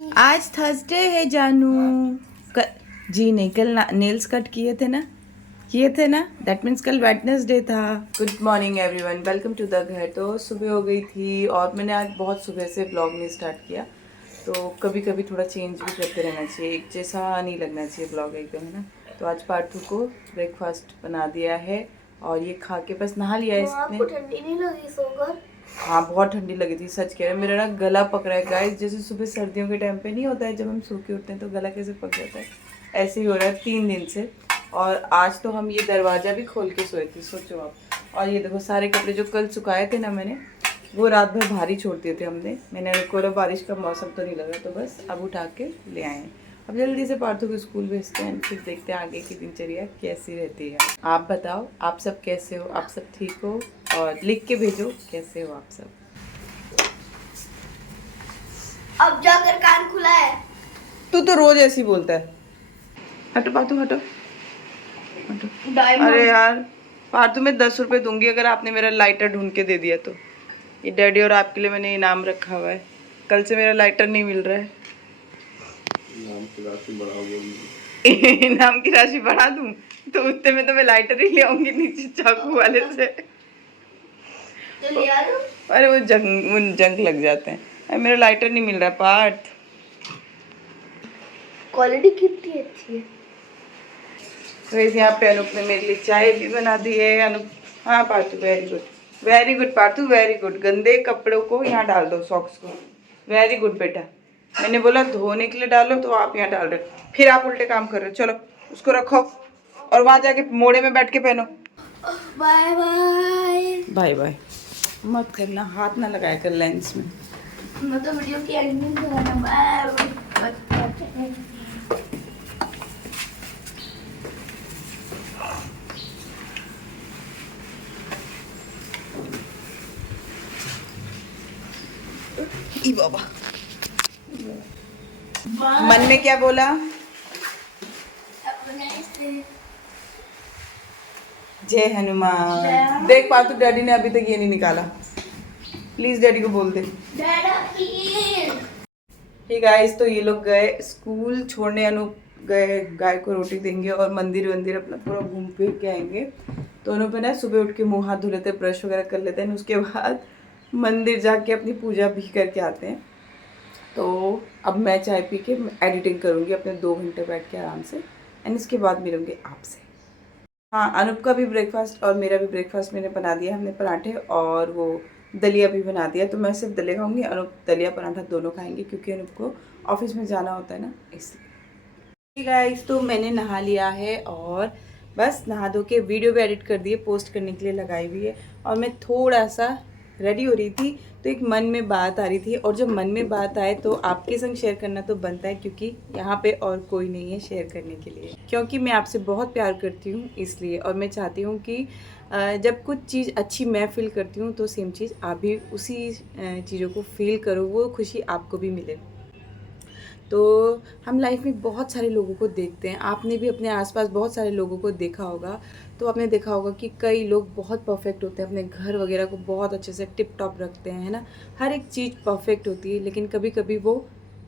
आज थर्सडे है जानू। जी नहीं, कल नेल्स कट किए थे ना, दैट मीन्स कल वेडनेसडे था। Good morning everyone, welcome to the घर। तो सुबह हो गई थी और मैंने आज बहुत सुबह से ब्लॉग नहीं स्टार्ट किया। तो कभी कभी थोड़ा चेंज भी करते रहना चाहिए, एक जैसा नहीं लगना चाहिए ब्लॉग एकदम, है ना। तो आज पार्थू को ब्रेकफास्ट बना दिया है और ये खा के बस नहा लिया है इसने। आपको ठंडी नहीं लगी सोकर? हाँ बहुत ठंडी लगी थी, सच कह रहे हैं। मेरा ना गला पक रहा है गाइस, जैसे सुबह सर्दियों के टाइम पे नहीं होता है जब हम सो के उठते हैं तो गला कैसे पक जाता है, ऐसे ही हो रहा है 3 दिन से। और आज तो हम ये दरवाज़ा भी खोल के सोए थे, सोचो आप। और ये देखो सारे कपड़े जो कल सुखाए थे ना मैंने, वो रात भर भारी छोड़ दिए थे मैंने को बारिश का मौसम तो नहीं लगा, तो बस अब उठा के ले आए हैं। अब जल्दी से पार्थू को स्कूल भेजते हैं, फिर देखते हैं आगे की दिनचर्या कैसी रहती है। आप बताओ, आप सब कैसे हो? आप सब ठीक हो? और लिख के भेजो कैसे हो आप सब। अब जाकर कान खुला है। तू तो रोज ऐसे ही बोलता है। हटो पार्थू, हटो हटो। अरे यार पार्थू, मैं 10 रुपए दूंगी अगर आपने मेरा लाइटर ढूंढ के दे दिया तो। ये डैडी और आपके लिए मैंने इनाम रखा हुआ है, कल से मेरा लाइटर नहीं मिल रहा है। इनाम की राशि बढ़ाओगे? इनाम की राशि बढ़ा दूं तो उतने में तो मैं लाइटर ही ले आऊंगी नीचे चाकू वाले से। तो लिया लो। अरे वो जंग लग जाते हैं। अरे मेरा लाइटर नहीं मिल रहा पार्थ। क्वालिटी कितनी अच्छी है। तो इस यहाँ पे अनूप ने मेरे लिए चाय भी बना दी है। अनूप, हाँ Parthu, very good very good Parthu, very good. गंदे कपड़ों को यहाँ डाल दो, सॉक्स को। वेरी गुड बेटा, मैंने बोला धोने के लिए डालो तो आप यहाँ डाल रहे हो, फिर आप उल्टे काम कर रहे हो। चलो उसको रखो और वहाँ जाके मोड़े में बैठ के पहनो। बाय बाय बाय बाय मत करना, हाथ ना लगाया कर लेंस में। मैं तो वीडियो की एडिटिंग कर रहा हूं। बाय। ई बाबा, मन में क्या बोला? जय हनुमान। देख पार्थू, डैडी ने अभी तक ये नहीं निकाला, प्लीज डैडी को बोल दे। ठीक गाइस, तो ये लोग गए स्कूल छोड़ने, अनूप गए गाय को रोटी देंगे और मंदिर वंदिर अपना थोड़ा घूम फिर के आएंगे। तो अनूप है ना सुबह उठ के मुँह हाथ धो लेते हैं, ब्रश वगैरह कर लेते हैं, उसके बाद मंदिर जाके अपनी पूजा भी करके आते हैं। तो अब मैं चाय पी के एडिटिंग करूँगी अपने 2 घंटे बैठ के आराम से, एंड इसके बाद मिलूँगी आपसे। हाँ, अनूप का भी ब्रेकफास्ट और मेरा भी ब्रेकफास्ट मैंने बना दिया। हमने पराठे और वो दलिया भी बना दिया। तो मैं सिर्फ दलिया खाऊंगी, अनूप दलिया पराठा दोनों खाएंगे क्योंकि अनूप को ऑफिस में जाना होता है ना, इसलिए। गाइस, तो मैंने नहा लिया है और बस नहा धो के वीडियो भी एडिट कर दिए, पोस्ट करने के लिए लगाई हुई है। और मैं थोड़ा सा रेडी हो रही थी तो एक मन में बात आ रही थी, और जब मन में बात आए तो आपके संग शेयर करना तो बनता है, क्योंकि यहाँ पे और कोई नहीं है शेयर करने के लिए, क्योंकि मैं आपसे बहुत प्यार करती हूँ इसलिए। और मैं चाहती हूँ कि जब कुछ चीज़ अच्छी मैं फील करती हूँ तो सेम चीज़ आप भी उसी चीज़ों को फील करो, वो खुशी आपको भी मिले। तो हम लाइफ में बहुत सारे लोगों को देखते हैं, आपने भी अपने आसपास बहुत सारे लोगों को देखा होगा। तो आपने देखा होगा कि कई लोग बहुत परफेक्ट होते हैं, अपने घर वगैरह को बहुत अच्छे से टिप टॉप रखते हैं, है ना। हर एक चीज़ परफेक्ट होती है, लेकिन कभी कभी वो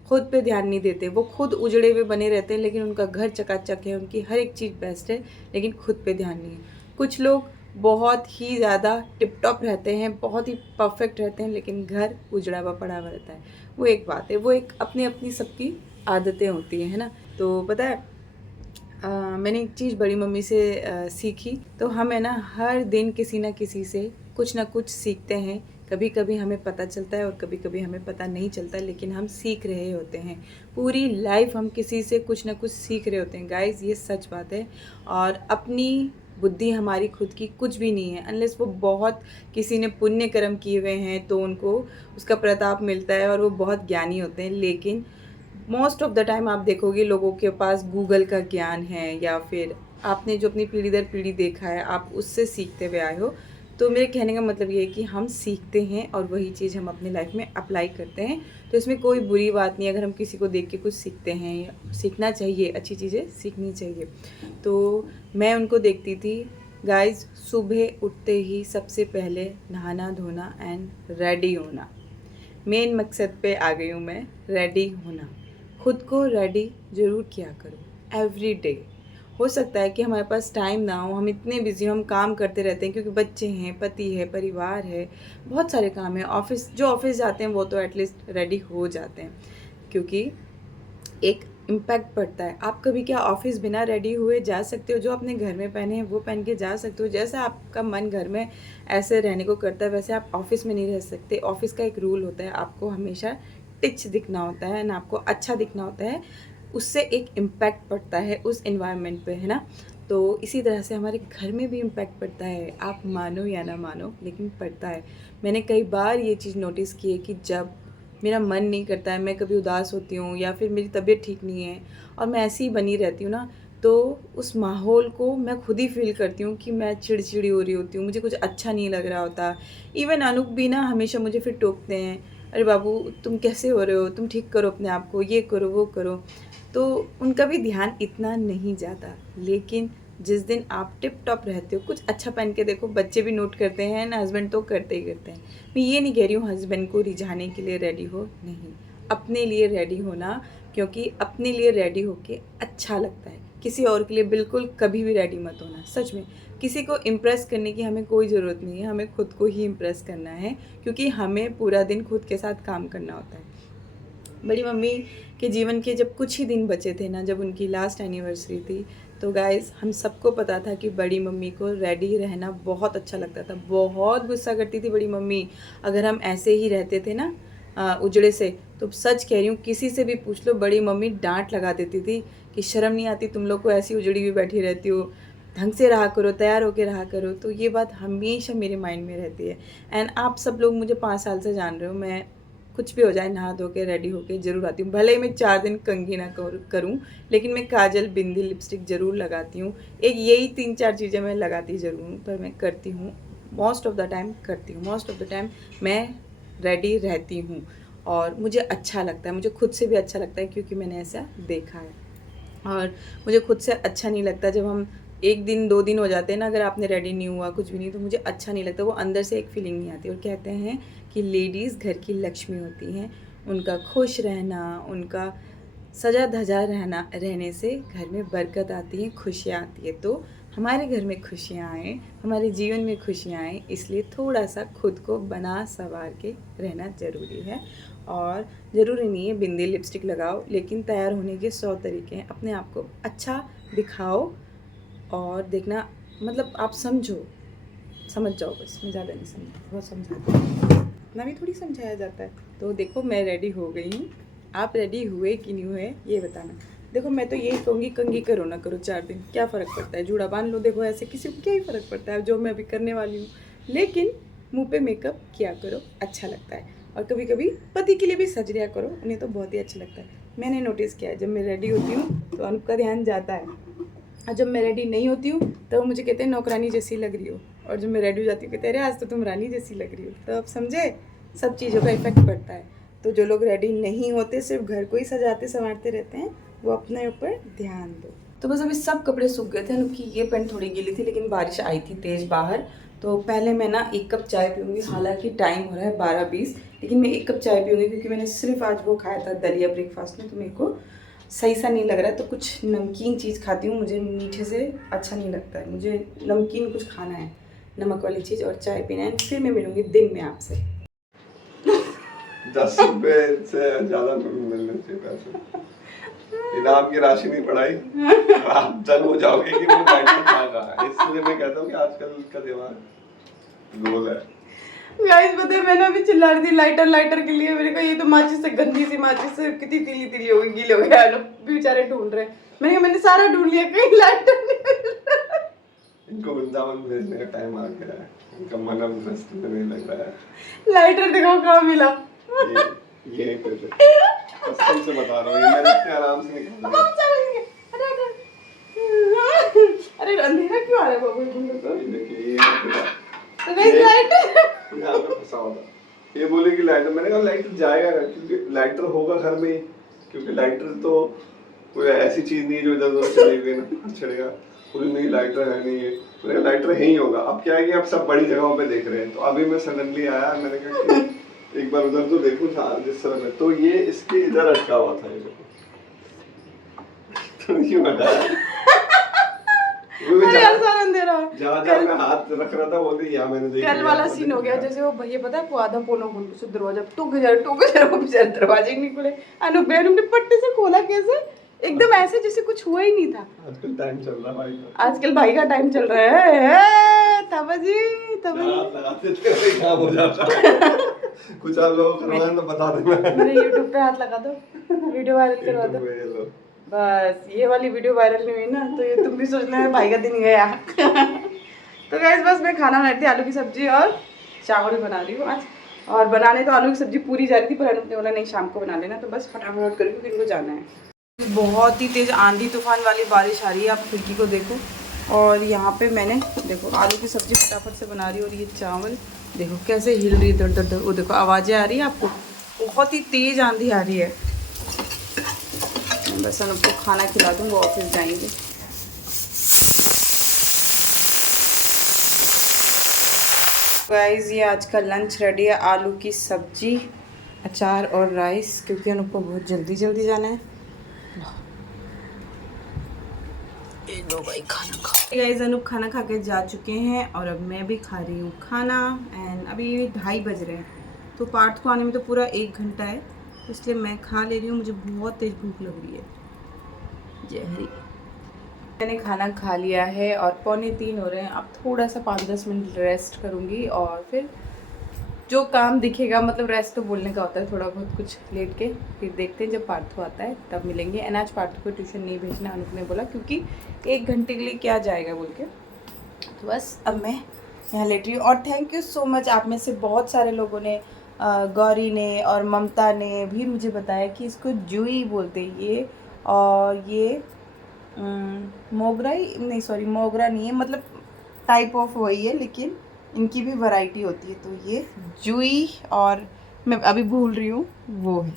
खुद पे ध्यान नहीं देते। वो खुद उजड़े हुए बने रहते हैं, लेकिन उनका घर चकाचक है, उनकी हर एक चीज़ बेस्ट है, लेकिन खुद पे ध्यान नहीं है। कुछ लोग बहुत ही ज़्यादा टिप टॉप रहते हैं, बहुत ही परफेक्ट रहते हैं, लेकिन घर उजड़ा हुआ पड़ा हुआ रहता है। वो एक बात है, वो एक अपनी अपनी सबकी आदतें होती हैं, है ना। तो पता है, मैंने एक चीज़ बड़ी मम्मी से सीखी। तो हम है ना हर दिन किसी ना किसी से कुछ ना कुछ सीखते हैं। कभी कभी हमें पता चलता है और कभी कभी हमें पता नहीं चलता, लेकिन हम सीख रहे होते हैं। पूरी लाइफ हम किसी से कुछ ना कुछ सीख रहे होते हैं गाइस, ये सच बात है। और अपनी बुद्धि हमारी खुद की कुछ भी नहीं है, अनलेस वो बहुत किसी ने पुण्य कर्म किए हुए हैं तो उनको उसका प्रताप मिलता है और वो बहुत ज्ञानी होते हैं। लेकिन मोस्ट ऑफ द टाइम आप देखोगे लोगों के पास गूगल का ज्ञान है, या फिर आपने जो अपनी पीढ़ी दर पीढ़ी देखा है आप उससे सीखते हुए आए हो। तो मेरे कहने का मतलब ये है कि हम सीखते हैं और वही चीज़ हम अपनी लाइफ में अप्लाई करते हैं। तो इसमें कोई बुरी बात नहीं, अगर हम किसी को देख के कुछ सीखते हैं, सीखना चाहिए, अच्छी चीज़ें सीखनी चाहिए। तो मैं उनको देखती थी गाइस, सुबह उठते ही सबसे पहले नहाना धोना एंड रेडी होना। मेन मकसद पे आ गई हूँ मैं, रेडी होना। खुद को रेडी ज़रूर किया करो एवरी डे। हो सकता है कि हमारे पास टाइम ना हो, हम इतने बिजी हम काम करते रहते हैं क्योंकि बच्चे हैं, पति है, परिवार है, बहुत सारे काम हैं। ऑफिस जाते हैं वो तो एटलीस्ट रेडी हो जाते हैं क्योंकि एक इम्पैक्ट पड़ता है। आप कभी क्या ऑफिस बिना रेडी हुए जा सकते हो? जो अपने घर में पहने हैं वो पहन के जा सकते हो। जैसा आपका मन घर में ऐसे रहने को करता है वैसे आप ऑफिस में नहीं रह सकते। ऑफिस का एक रूल होता है, आपको हमेशा टिच दिखना होता है ना, आपको अच्छा दिखना होता है। उससे एक इम्पैक्ट पड़ता है उस एनवायरनमेंट पे, है ना। तो इसी तरह से हमारे घर में भी इम्पैक्ट पड़ता है, आप मानो या ना मानो लेकिन पड़ता है। मैंने कई बार ये चीज़ नोटिस की है कि जब मेरा मन नहीं करता है, मैं कभी उदास होती हूँ या फिर मेरी तबीयत ठीक नहीं है और मैं ऐसी ही बनी रहती हूँ ना, तो उस माहौल को मैं खुद ही फील करती हूँ कि मैं चिड़चिड़ी हो रही होती हूँ, मुझे कुछ अच्छा नहीं लग रहा होता। इवन अनुप भी ना हमेशा मुझे फिर टोकते हैं, अरे बाबू तुम कैसे हो रहे हो, तुम ठीक करो अपने आप को, ये करो वो करो। तो उनका भी ध्यान इतना नहीं जाता। लेकिन जिस दिन आप टिप टॉप रहते हो, कुछ अच्छा पहन के देखो, बच्चे भी नोट करते हैं ना, हस्बैंड तो करते ही करते हैं। मैं ये नहीं कह रही हूँ हस्बैंड को रिझाने के लिए रेडी हो, नहीं, अपने लिए रेडी होना, क्योंकि अपने लिए रेडी होके अच्छा लगता है। किसी और के लिए बिल्कुल कभी भी रेडी मत होना, सच में। किसी को इम्प्रेस करने की हमें कोई ज़रूरत नहीं है, हमें खुद को ही इम्प्रेस करना है क्योंकि हमें पूरा दिन खुद के साथ काम करना होता है। बड़ी मम्मी के जीवन के जब कुछ ही दिन बचे थे ना, जब उनकी लास्ट एनिवर्सरी थी, तो गाइज़ हम सबको पता था कि बड़ी मम्मी को रेडी रहना बहुत अच्छा लगता था। बहुत गुस्सा करती थी बड़ी मम्मी अगर हम ऐसे ही रहते थे ना उजड़े से। तो सच कह रही हूँ, किसी से भी पूछ लो, बड़ी मम्मी डांट लगा देती थी कि शर्म नहीं आती तुम लोग को, ऐसी उजड़ी हुई बैठी रहती हो, ढंग से रहा करो, तैयार होकर रहा करो। तो ये बात हमेशा मेरे माइंड में रहती है। एंड आप सब लोग मुझे 5 साल से जान रहे हो, मैं कुछ भी हो जाए नहा धो के रेडी होके ज़रूर आती हूँ। भले ही मैं 4 दिन कंघी ना करूँ, लेकिन मैं काजल, बिंदी, लिपस्टिक ज़रूर लगाती हूँ। एक यही 3-4 चीज़ें मैं लगाती ज़रूर हूँ, पर मैं करती हूँ, मोस्ट ऑफ़ द टाइम करती हूँ। मोस्ट ऑफ़ द टाइम मैं रेडी रहती हूँ और मुझे अच्छा लगता है, मुझे खुद से भी अच्छा लगता है क्योंकि मैंने ऐसा देखा है। और मुझे खुद से अच्छा नहीं लगता जब हम 1 दिन 2 दिन हो जाते हैं ना, अगर आपने रेडी नहीं हुआ, कुछ भी नहीं, तो मुझे अच्छा नहीं लगता, वो अंदर से एक फीलिंग नहीं आती। और कहते हैं कि लेडीज़ घर की लक्ष्मी होती हैं, उनका खुश रहना, उनका सजा धजा रहने से घर में बरकत आती है, खुशियाँ आती है। तो हमारे घर में खुशियाँ आएँ, हमारे जीवन में खुशियाँ आएँ, इसलिए थोड़ा सा खुद को बना संवार के रहना ज़रूरी है। और ज़रूरी नहीं है बिंदी लिपस्टिक लगाओ, लेकिन तैयार होने के 100 तरीके हैं। अपने आप को अच्छा दिखाओ और देखना, मतलब आप समझ जाओ बस। मैं ज़्यादा नहीं समझती, बहुत समझाती हूँ, इतना भी थोड़ी समझाया जाता है। तो देखो मैं रेडी हो गई हूँ, आप रेडी हुए कि नहीं हुए ये बताना। देखो मैं तो यही कहूँगी, कंघी करो ना करो 4 दिन, क्या फ़र्क पड़ता है, जूड़ा बांध लो, देखो ऐसे किसी को क्या ही फ़र्क पड़ता है, जो मैं अभी करने वाली हूँ। लेकिन मुँह पे मेकअप किया करो, अच्छा लगता है। और कभी कभी पति के लिए भी सज लिया करो, उन्हें तो बहुत ही अच्छा लगता है। मैंने नोटिस किया है, जब मैं रेडी होती हूँ तो अनुप का ध्यान जाता है, और जब मैं रेडी नहीं होती हूँ तो वो मुझे कहते हैं नौकरानी जैसी लग रही हो, और जब मैं रेडी हो जाती हूँ कहते हैं अरे आज तो तुम रानी जैसी लग रही हो। तो आप समझे, सब चीज़ों का इफेक्ट पड़ता है। तो जो लोग रेडी नहीं होते, सिर्फ घर को ही सजाते संवारते रहते हैं, वो अपने ऊपर ध्यान दो। तो बस अभी सब कपड़े सूख गए थे। उनकी ये पैंट थोड़ी गीली थी, लेकिन बारिश आई थी तेज़ बाहर। तो पहले मैं ना 1 कप चाय पीऊँगी, हालांकि टाइम हो रहा है 12:20, लेकिन मैं 1 कप चाय पीऊँगी क्योंकि मैंने सिर्फ आज वो खाया था दलिया ब्रेकफास्ट में, तो मेरे को सही सा नहीं लग रहा है। तो कुछ नमकीन चीज़ खाती हूँ, मुझे मीठे से अच्छा नहीं लगता है, मुझे नमकीन कुछ खाना है, नमक वाली चीज़, और चाय पीना है। फिर मैं मिलूँगी दिन में आपसे। 10 रुपए से ज़्यादा मिलने चाहिए पैसे, इनाम की राशि नहीं पढ़ाई, आप जल हो जाओगे कि वो लाइटर मांग रहा है। इसलिए मैं कहता हूँ कि आजकल का दिमाग गोल है। गाइस पता है मैंने अभी चिल्ला रही थी लाइटर के लिए, मेरे को ये तो माचिस से, गंदी सी माचिस से कितनी तीली हो गई, गीले हो गए, लोग बेचारे ढूंढ रहे हैं। मैंने कहा मैंने सारा ढूंढ लिया, कहीं लाइटर नहीं मिल रहा। इनको वृंदावन भेजने का टाइम आ गया है, इनका मन अब रास्ते में नहीं लग रहा है। लाइटर दिखाओ कहाँ मिला। ये कसम से बता रहा हूँ, ये मैंने इतने आराम से निकाला। अरे अंधेरा क्यों आ रहा है बाबू, देखिए तो गाइस लाइटर यहाँ पे फंसा होगा। ये बोले कि लाइटर, मैंने कहा लाइटर जाएगा क्योंकि लाइटर होगा घर में ही, क्योंकि लाइटर तो कोई ऐसी चीज नहीं है जो इधर उधर चलेगी ना चलेगा। पूरी नहीं लाइटर है नहीं है, तो लाइटर है ही होगा। अब क्या है कि आप सब बड़ी जगहों पे देख रहे हैं, तो अभी मैं सडनली आया, मैंने कहा एक बार उधर तो देखो जिस तरह में, तो ये इसके इधर अटका हुआ था ये देखो। तो क्यों हटाया? अरे यार सालन दे रहा है। जहाँ मैं हाथ रख रहा था बोलते यहाँ मैंने देखा। कल वाला सीन हो गया जैसे वो भैया पता है आधा पोनो खोल के दरवाजा टूक जा वो बेचारे दरवाजे ही नहीं खुले। अनूप ने पट्टे से खोला कैसे एकदम ऐसे जैसे कुछ हुआ ही नहीं था। आजकल टाइम चल रहा है भाई का। आजकल भाई का टाइम चल रहा है। तब जी लगाते थे काम हो जाता। कुछ आप लोगों को करवाना तो बता देना। मेरे YouTube पे हाथ लगा दो, वीडियो वायरल करवा दो। बस ये वाली वीडियो वायरल नहीं हुई ना तो ये तुम भी सोचना है भाई का दिन गया। तो गाइस बस मैं खाना बना रही थी, आलू की सब्जी और चावल बना रही हूँ आज। और बनाने तो आलू की सब्जी पूरी जा रही थी पर अनूप ने बोला नहीं शाम को बना लेना, तो बस फटाफट करके क्योंकि इनको जाना है। बहुत ही तेज आंधी तूफान वाली बारिश आ रही है, आप खिड़की को देखो। और यहाँ पे मैंने देखो आलू की सब्जी फटाफट से बना रही हूँ और ये चावल देखो कैसे हिल रही है दर दर। वो देखो आवाज़ें आ रही है आपको, बहुत ही तेज आंधी आ रही है। बस अनूप को खाना खिला दूँ, वो ऑफिस जाएंगे। गाइस ये आज का लंच रेडी है, आलू की सब्जी, अचार और राइस, क्योंकि अनूप को बहुत जल्दी जल्दी जाना है। लो भाई खाना खा। गाइस अनूप खाना खा के जा चुके हैं और अब मैं भी खा रही हूँ खाना। एंड अभी 2:30 बज रहे हैं, तो पार्थ को आने में तो पूरा 1 घंटा है, इसलिए मैं खा ले रही हूँ। मुझे बहुत तेज भूख लग रही है। जय हरी। मैंने खाना खा लिया है और 2:45 हो रहे हैं। अब थोड़ा सा 5-10 मिनट रेस्ट करूँगी और फिर जो काम दिखेगा, मतलब रेस्ट तो बोलने का होता है, थोड़ा बहुत कुछ लेट के फिर देखते हैं। जब पार्थू आता है तब मिलेंगे। एंड आज पार्थू को ट्यूशन नहीं भेजना अनूप ने बोला, क्योंकि 1 घंटे के लिए क्या जाएगा बोल के। तो बस अब मैं यहाँ लेट रही हूँ। और थैंक यू सो मच, आप में से बहुत सारे लोगों ने, गौरी ने और ममता ने भी मुझे बताया कि इसको जूही बोलते हैं ये, और ये मोगरा ही नहीं, सॉरी मोगरा नहीं है, मतलब टाइप ऑफ वही है, लेकिन इनकी भी वैरायटी होती है। तो ये जूही और मैं अभी भूल रही हूँ वो है।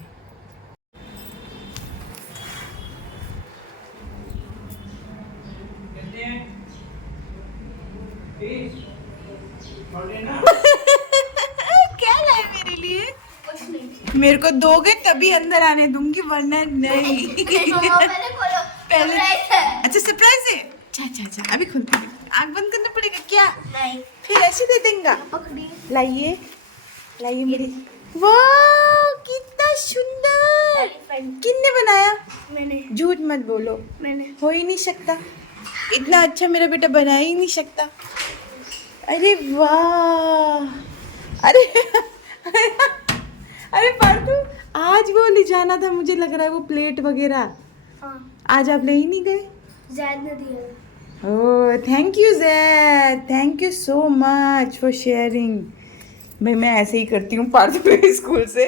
क्या लाए मेरे लिए? कुछ नहीं। मेरे को दोगे तभी अंदर आने दूंगी, वरना नहीं। पहले अच्छा सरप्राइज है। अच्छा अभी खोलते हैं, आँख बंद करना पड़ेगा क्या? नहीं। फिर ऐसे दे देंगे। पकड़ी। लाइए मेरी। वाह कितना सुंदर। किसने बनाया? मैंने। झूठ मत बोलो, मैंने। हो ही नहीं सकता, इतना अच्छा मेरा बेटा बना ही नहीं सकता। अरे वाह, अरे अरे पार्थू आज वो ले जाना था, मुझे लग रहा है वो प्लेट वगैरह। हाँ। आज आप ले ही नहीं गए। ज़्यादा ने दिया। Oh thank you zaid, thank you so much for sharing. भाई मैं ऐसे ही करती हूँ पार्थू के स्कूल से,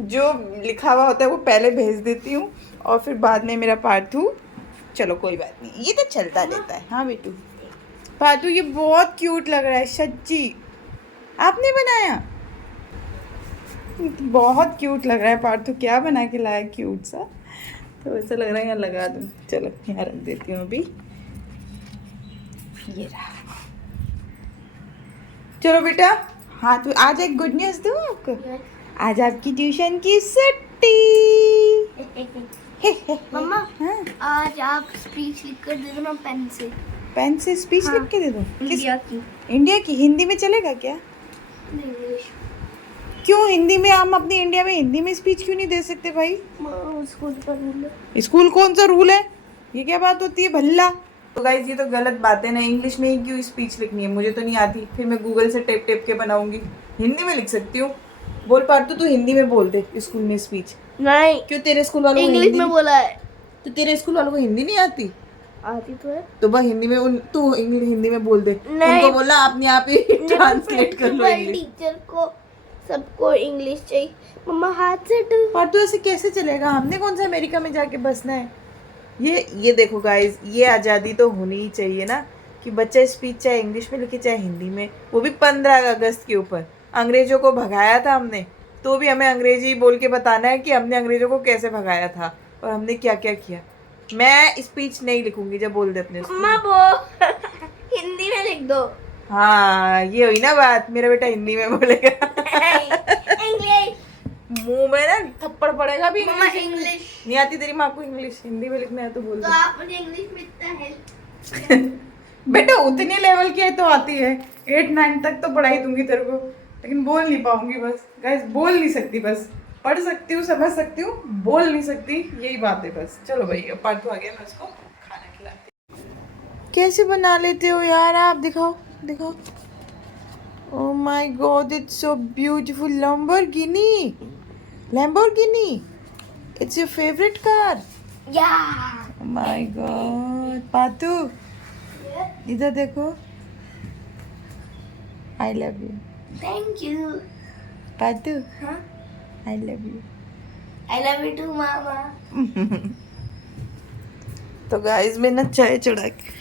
जो लिखा हुआ होता है वो पहले भेज देती हूँ और फिर बाद में मेरा पार्थू, चलो कोई बात नहीं, ये तो चलता रहता है। हाँ बेटू पार्थू ये बहुत क्यूट लग रहा है सच्ची, आपने बनाया? बहुत क्यूट लग रहा है पार्थू, क्या बना के लाया क्यूट सा। तो ऐसा लग रहा है यहाँ लगा दूँ, चलो यहाँ रख देती हूँ अभी। ये रहा, चलो बेटा। हाँ तो आज एक गुड न्यूज़ दूँ आपको, आज आपकी ट्यूशन की छुट्टी। मम्मा हाँ आज आप स्पीच लिख कर दे दो ना पेन से। पेन से स्पीच हाँ, लिख के दे दो? इंडिया की। इंडिया की? हिंदी में चलेगा क्या? इंग्लिश। क्यों हिंदी में? हम अपनी इंडिया में हिंदी में स्पीच क्यों नहीं दे सकते भाई? स्कूल का रूल है। स्कूल कौन सा रूल है? ये क्या बात होती है भल्ला? तो गाइस ये तो गलत बात है ना, इंग्लिश में ही क्यों स्पीच लिखनी है? मुझे तो नहीं आती, फिर मैं गूगल से टेप टेप के बनाऊंगी। हिंदी में लिख सकती हूँ। बोल पार्थू तू हिंदी में बोल दे स्कूल में स्पीच। नहीं, क्यों तेरे स्कूल वालों को इंग्लिश हिंदी में बोला है। तो तेरे स्कूल वालों को हिंदी नहीं आती? आती तो है। तो बस हिंदी में तू हिंदी में बोल दे। नहीं। उनको बोला अपने आप ही ट्रांसलेट कर लो इंग्लिश। टीचर को सबको इंग्लिश चाहिए। मम्मा हाथ से पार्थू ऐसे कैसे चलेगा? हमने कौन सा अमेरिका में जाके बसना है? ये देखो गाइस, ये आज़ादी तो होनी ही चाहिए ना कि बच्चा स्पीच चाहे इंग्लिश में लिखे चाहे हिंदी में, वो भी 15 अगस्त के ऊपर। अंग्रेजों को भगाया था हमने, तो भी हमें अंग्रेजी बोल के बताना है कि हमने अंग्रेजों को कैसे भगाया था और हमने क्या क्या किया। मैं स्पीच नहीं लिखूंगी, जब बोल दे अपने मम्मा वो हिंदी में लिख दो। हाँ ये हुई ना बात, मेरा बेटा हिंदी में बोलेगा। इंग्लिश मुंह में ना थप्पड़ पड़ेगा भी। मम्मा इंग्लिश इंग्लिश नहीं आती तेरी माँ को? इंग्लिश हिंदी में लिखना है तो बोल तो दे। आप मुझे इंग्लिश में इतना हेल्प बेटा उतने लेवल की है तो आती है, 8-9 तक तो पढ़ाई दूंगी तेरे को, लेकिन बोल नहीं पाऊंगी बस। गाइस बोल नहीं सकती, बस पढ़ सकती हूँ, समझ सकती हूँ, बोल नहीं सकती, यही बात है बस। चलो भाई अब पार्ट आ गया, मैं उसको खाना खिलाती हूँ। कैसे बना लेते हो यार आप? दिखाओ दिखाओ। Oh my god it's so beautiful. Lamborghini, Lamborghini, it's your favourite car? या माय गॉड पातू इधर देखो। I love you thank you Patu, हाँ I love you. I love you too मामा तो गाइज मैं ना चाय चढ़ा के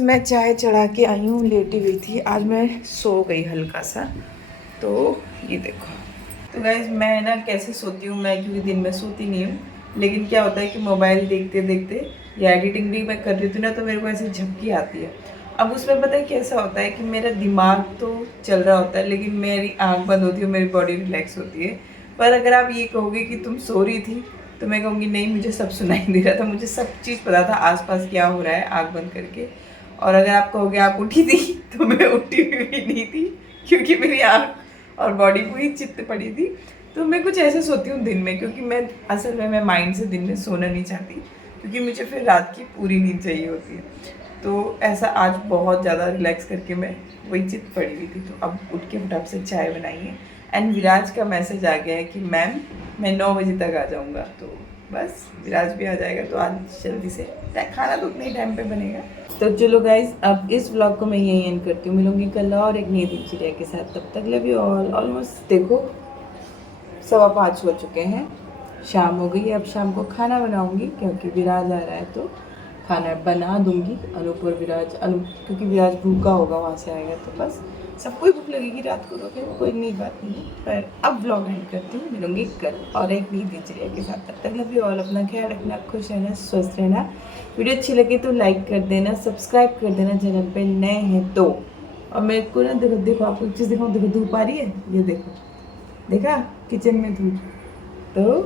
मैं चाय चढ़ा के आई हूँ, लेटी हुई थी। आज मैं सो गई हल्का सा, तो ये देखो। तो गाइज मैं ना कैसे सोती हूँ मैं, क्योंकि दिन में सोती नहीं हूँ, लेकिन क्या होता है कि मोबाइल देखते देखते या एडिटिंग भी मैं कर रही थी ना, तो मेरे को ऐसे झपकी आती है। अब उसमें पता है कैसा होता है कि मेरा दिमाग तो चल रहा होता है, लेकिन मेरी आंख बंद होती है, मेरी बॉडी रिलैक्स होती है। पर अगर आप ये कहोगे कि तुम सो रही थी, तो मैं कहूँगी नहीं, मुझे सब सुनाई दे रहा था, मुझे सब चीज़ पता था आसपास क्या हो रहा है आंख बंद करके। और अगर आप कहोगे आप उठी थी, तो मैं उठी हुई भी नहीं थी, क्योंकि मेरी आंख और बॉडी पूरी चित्त पड़ी थी। तो मैं कुछ ऐसे सोती हूँ दिन में, क्योंकि मैं असल में मैं माइंड से दिन में सोना नहीं चाहती, क्योंकि मुझे फिर रात की पूरी नींद चाहिए होती है। तो ऐसा आज बहुत ज़्यादा रिलैक्स करके मैं वही चित्त पड़ी हुई थी, तो अब उठ के फटाफट से चाय बनाई है। एंड विराज का मैसेज आ गया है कि मैम मैं 9 बजे तक आ जाऊँगा, तो बस विराज भी आ जाएगा तो आज जल्दी से खाना तो उतने ही टाइम पे बनेगा। तो चलो गाइज अब इस व्लॉग को मैं यही एंड करती हूँ, मिलूंगी कल और एक नई दिनचर्या के साथ। तब तक लव यू ऑल। ऑलमोस्ट देखो 5:15 हो चुके हैं, शाम हो गई। अब शाम को खाना बनाऊंगी, क्योंकि विराज आ रहा है तो खाना बना दूंगी। अनूप और विराज, क्योंकि विराज भूखा होगा वहाँ से आएगा, तो बस सबको ही भूख लगेगी रात को, तो फिर कोई नई बात नहीं है। पर अब ब्लॉग एंड करती हूँ, मिलूंगी कल और एक नई दिनचर्या के साथ। तब तक लव यू ऑल। अपना ख्याल रखना, खुश रहना, स्वस्थ रहना। वीडियो अच्छी लगी तो लाइक कर देना, सब्सक्राइब कर देना चैनल पे नए हैं तो। और मेरे को ना देखो आपको एक चीज़ दिखाऊँ, देखो धूप आ रही है, ये देखो, देखा किचन में धूप। तो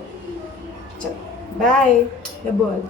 चलो बाय, लव यू ऑल।